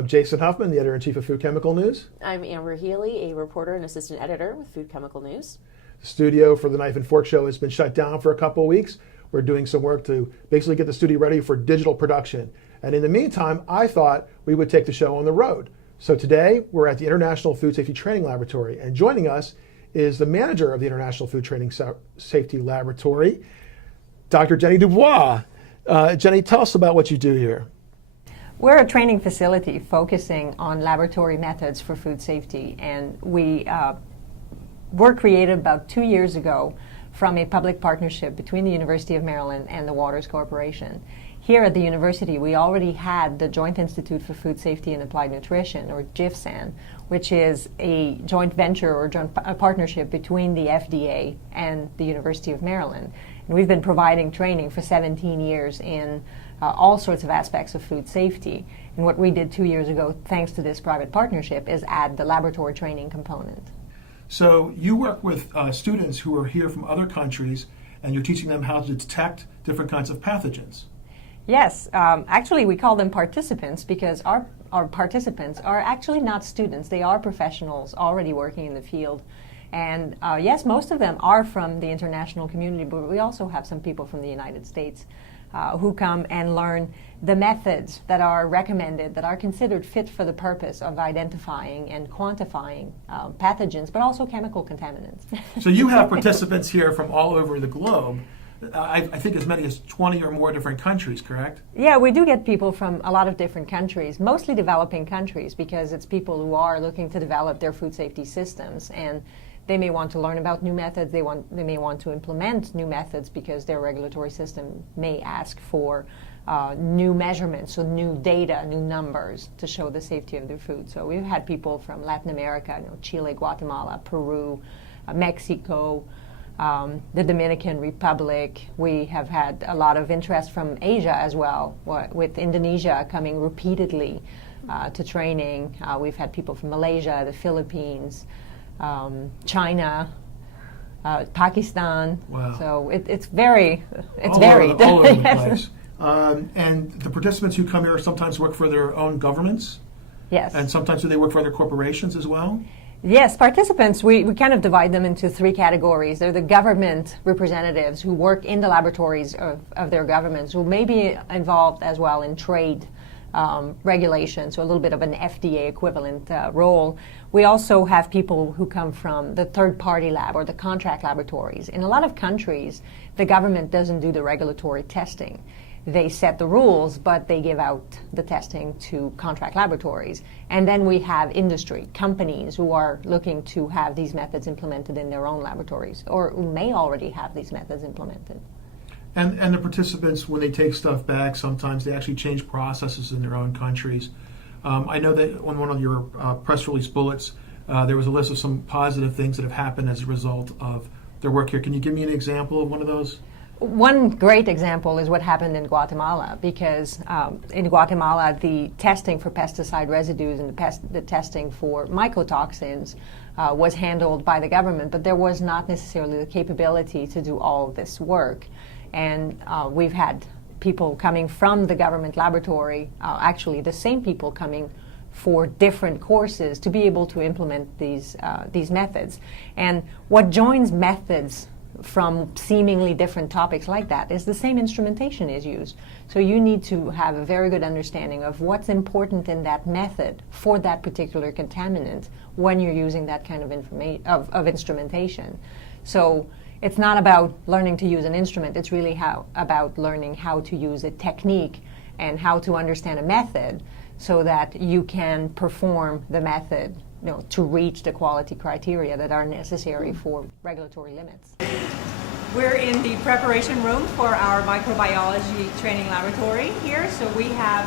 I'm Jason Huffman, the editor-in-chief of Food Chemical News. I'm Amber Healy, a reporter and assistant editor with Food Chemical News. The studio for the Knife and Fork Show has been shut down for a couple of weeks. We're doing some work to basically get the studio ready for digital production. And in the meantime, I thought we would take the show on the road. So today, we're at the International Food Safety Training Laboratory, and joining us is the manager of the International Food Training Safety Laboratory, Dr. Janie Dubois. Jenny, tell us about what you do here. We're a training facility focusing on laboratory methods for food safety, and we were created about 2 years ago from a public partnership between the University of Maryland and the Waters Corporation. Here at the university, we already had the Joint Institute for Food Safety and Applied Nutrition, or JIFSAN, which is a joint venture or a partnership between the FDA and the University of Maryland. And we've been providing training for 17 years in all sorts of aspects of food safety. And what we did 2 years ago, thanks to this private partnership, is add the laboratory training component. So you work with students who are here from other countries, and you're teaching them how to detect different kinds of pathogens. Yes, actually we call them participants because our participants are actually not students. They are professionals already working in the field. And yes, most of them are from the international community, but we also have some people from the United States who come and learn the methods that are recommended, that are considered fit for the purpose of identifying and quantifying pathogens, but also chemical contaminants. So you have participants here from all over the globe. I think as many as 20 or more different countries, correct? Yeah, we do get people from a lot of different countries, mostly developing countries, because it's people who are looking to develop their food safety systems, and they may want to learn about new methods, they may want to implement new methods because their regulatory system may ask for new measurements, so new data, new numbers to show the safety of their food. So we've had people from Latin America, Chile, Guatemala, Peru, Mexico, the Dominican Republic. We have had a lot of interest from Asia as well, with Indonesia coming repeatedly to training. We've had people from Malaysia, the Philippines, China, Pakistan. Wow. So it's varied. All over the place. And the participants who come here sometimes work for their own governments? Yes. And sometimes do they work for other corporations as well? Yes, participants, we kind of divide them into three categories. They're the government representatives who work in the laboratories of their governments, who may be involved as well in trade regulations, so a little bit of an FDA equivalent role. We also have people who come from the third-party lab or the contract laboratories. In a lot of countries, the government doesn't do the regulatory testing. They set the rules, but they give out the testing to contract laboratories. And then we have industry, companies who are looking to have these methods implemented in their own laboratories, or who may already have these methods implemented. And the participants, when they take stuff back, sometimes they actually change processes in their own countries. I know that on one of your press release bullets, there was a list of some positive things that have happened as a result of their work here. Can you give me an example of one of those? One great example is what happened in Guatemala, because in Guatemala, the testing for pesticide residues and the testing for mycotoxins was handled by the government, but there was not necessarily the capability to do all of this work. And we've had people coming from the government laboratory, actually the same people coming for different courses to be able to implement these methods. And what joins methods from seemingly different topics like that is the same instrumentation is used. So you need to have a very good understanding of what's important in that method for that particular contaminant when you're using that kind of instrumentation. So it's not about learning to use an instrument, it's really about learning how to use a technique and how to understand a method so that you can perform the method to reach the quality criteria that are necessary for regulatory limits. We're in the preparation room for our microbiology training laboratory here. So we have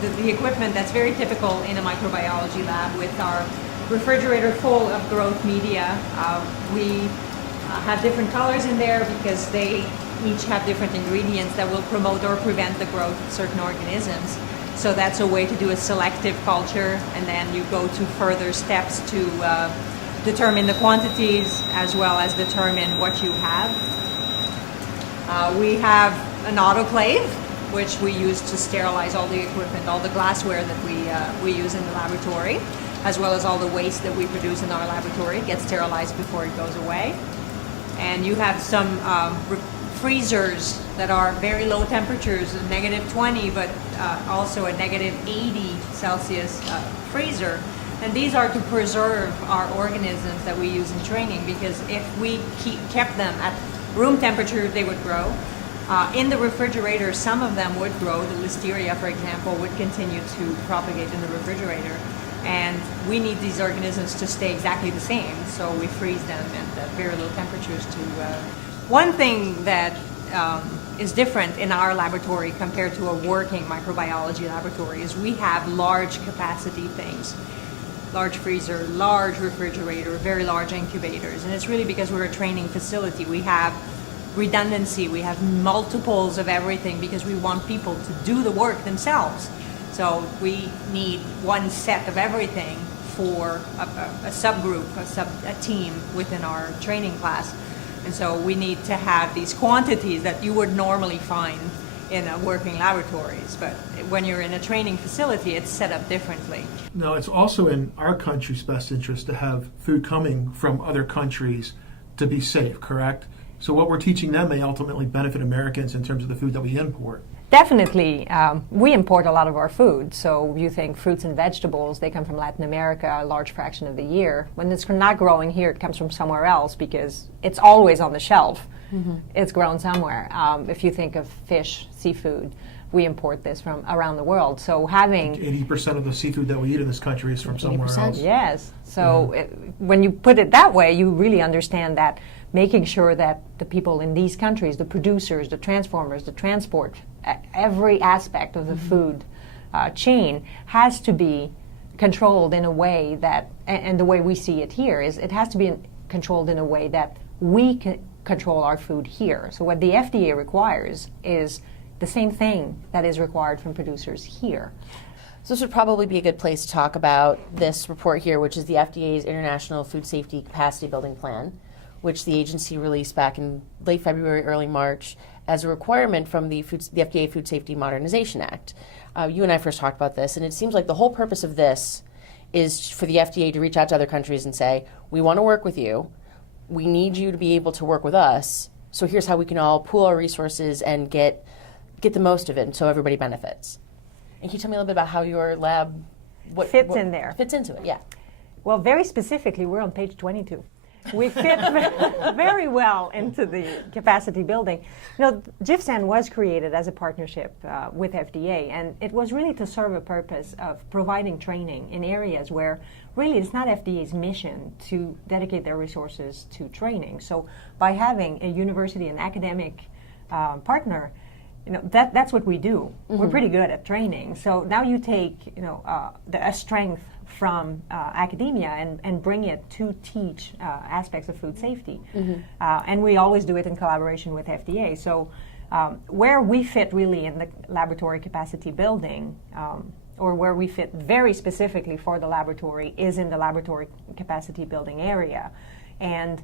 the equipment that's very typical in a microbiology lab with our refrigerator full of growth media. We have different colors in there because they each have different ingredients that will promote or prevent the growth of certain organisms. So that's a way to do a selective culture, and then you go to further steps to determine the quantities as well as determine what you have. We have an autoclave which we use to sterilize all the equipment, all the glassware that we use in the laboratory, as well as all the waste that we produce in our laboratory. It gets sterilized before it goes away. And you have some freezers that are very low temperatures, a -20, but also a -80 Celsius freezer. And these are to preserve our organisms that we use in training, because if we kept them at room temperature, they would grow. In the refrigerator, some of them would grow. The listeria, for example, would continue to propagate in the refrigerator. And we need these organisms to stay exactly the same, so we freeze them at very low temperatures. One thing that is different in our laboratory compared to a working microbiology laboratory is we have large capacity things. Large freezer, large refrigerator, very large incubators. And it's really because we're a training facility. We have redundancy, we have multiples of everything because we want people to do the work themselves. So we need one set of everything for a subgroup, a team within our training class. And so we need to have these quantities that you would normally find in a working laboratories, but when you're in a training facility, it's set up differently. Now, it's also in our country's best interest to have food coming from other countries to be safe, correct? So what we're teaching them may ultimately benefit Americans in terms of the food that we import. Definitely. We import a lot of our food. So you think fruits and vegetables, they come from Latin America a large fraction of the year. When it's not growing here, it comes from somewhere else because it's always on the shelf. Mm-hmm. It's grown somewhere. If you think of fish, seafood, we import this from around the world. So having... Like 80% of the seafood that we eat in this country is from somewhere else. Yes. So when you put it that way, you really understand that making sure that the people in these countries, the producers, the transformers, the transport, every aspect of the food chain has to be controlled in a way that, and the way we see it here is it has to be controlled in a way that we can control our food here. So what the FDA requires is the same thing that is required from producers here. So this would probably be a good place to talk about this report here, which is the FDA's International Food Safety Capacity Building Plan, which the agency released back in late February, early March, as a requirement from the FDA Food Safety Modernization Act. You and I first talked about this, and it seems like the whole purpose of this is for the FDA to reach out to other countries and say, we want to work with you, we need you to be able to work with us, so here's how we can all pool our resources and get the most of it, and so everybody benefits. And can you tell me a little bit about how your lab fits in there? Fits into it, yeah. Well, very specifically, we're on page 22. We fit very well into the capacity building. You know, GIFSAN was created as a partnership with FDA, and it was really to serve a purpose of providing training in areas where really it's not FDA's mission to dedicate their resources to training. So by having a university and academic partner, you know, that's what we do. Mm-hmm. We're pretty good at training. So now you take, you know, a strength from academia and bring it to teach aspects of food safety. Mm-hmm. And we always do it in collaboration with FDA. So where we fit really in the laboratory capacity building, or where we fit very specifically for the laboratory, is in the laboratory capacity building area. And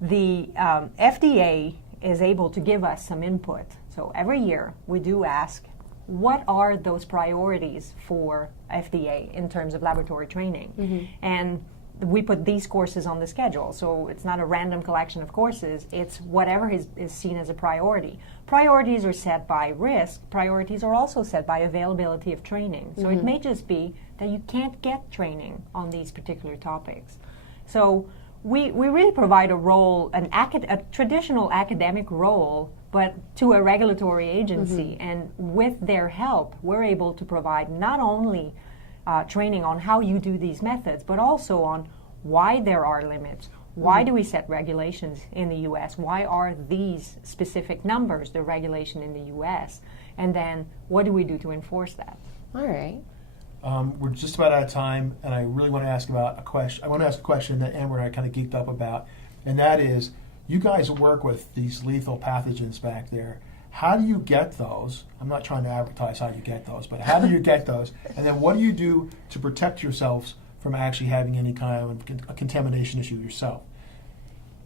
the FDA is able to give us some input. So every year we do ask, what are those priorities for FDA in terms of laboratory training? Mm-hmm. And we put these courses on the schedule. So it's not a random collection of courses. It's whatever is seen as a priority. Priorities are set by risk. Priorities are also set by availability of training. So it may just be that you can't get training on these particular topics. So we really provide a role, a traditional academic role, but to a regulatory agency. Mm-hmm. And with their help, we're able to provide not only training on how you do these methods, but also on why there are limits. Why do we set regulations in the U.S.? Why are these specific numbers the regulation in the U.S.? And then what do we do to enforce that? All right. We're just about out of time, and I really want to ask about a question. I want to ask a question that Amber and I kind of geeked up about, and that is, you guys work with these lethal pathogens back there. How do you get those? I'm not trying to advertise how you get those, but how do you get those? And then what do you do to protect yourselves from actually having any kind of a contamination issue yourself?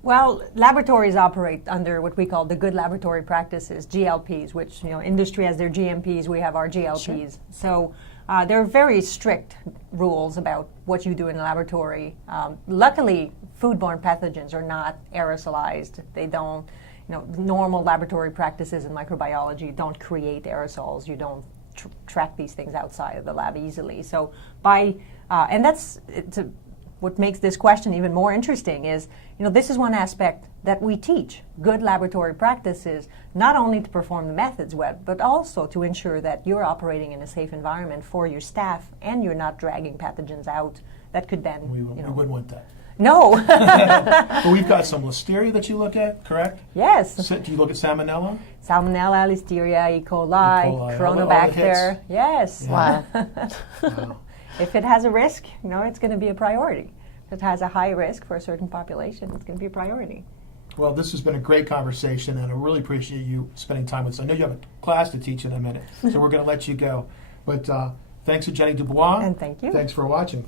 Well, laboratories operate under what we call the good laboratory practices, GLPs, which industry has their GMPs, we have our GLPs. So there are very strict rules about what you do in a laboratory. Luckily, foodborne pathogens are not aerosolized. They don't, normal laboratory practices in microbiology don't create aerosols. You don't track these things outside of the lab easily. So what makes this question even more interesting is, this is one aspect that we teach, good laboratory practices, not only to perform the methods well, but also to ensure that you're operating in a safe environment for your staff and you're not dragging pathogens out that could then, We wouldn't want that. No. But we've got some listeria that you look at, correct? Yes. So, do you look at salmonella? Salmonella, listeria, E. coli, all the Chronobacter. hits. Yes. Wow. Wow. If it has a risk, it's going to be a priority. If it has a high risk for a certain population, it's going to be a priority. Well, this has been a great conversation, and I really appreciate you spending time with us. I know you have a class to teach in a minute, so we're going to let you go. But thanks to Janie Dubois. And thank you. Thanks for watching.